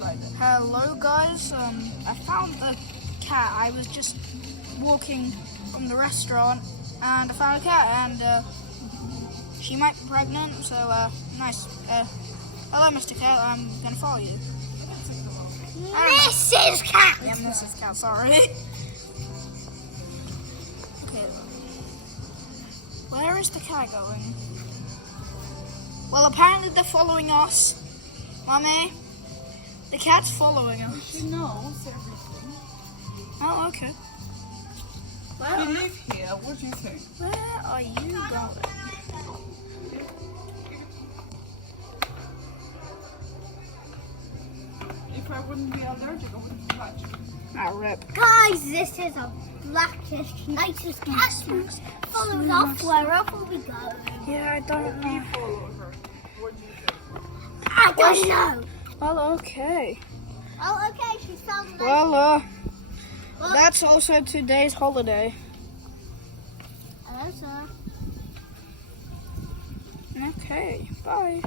like. Hello guys, I found the cat. I was just walking from the restaurant and I found a cat and she might be pregnant, so nice. Hello Mr. Cat, I'm gonna follow you. Mrs. Cat! Yeah, Mrs. Cat, sorry. Okay. Where is the cat going? Well, apparently they're following us. Mummy, the cat's following us. She knows everything. Oh, okay. We live here. What do you think? Where are you going? If I wouldn't be allergic, I wouldn't touch it. Ah, rip. Guys, this is a blackest, nicest cat. Follow us off wherever we go. Yeah, I don't know. We follow her. What do you think? I don't know. Well, okay. Oh, okay, she's found the Well, Look. that's also today's holiday. Hello, sir. Okay, bye.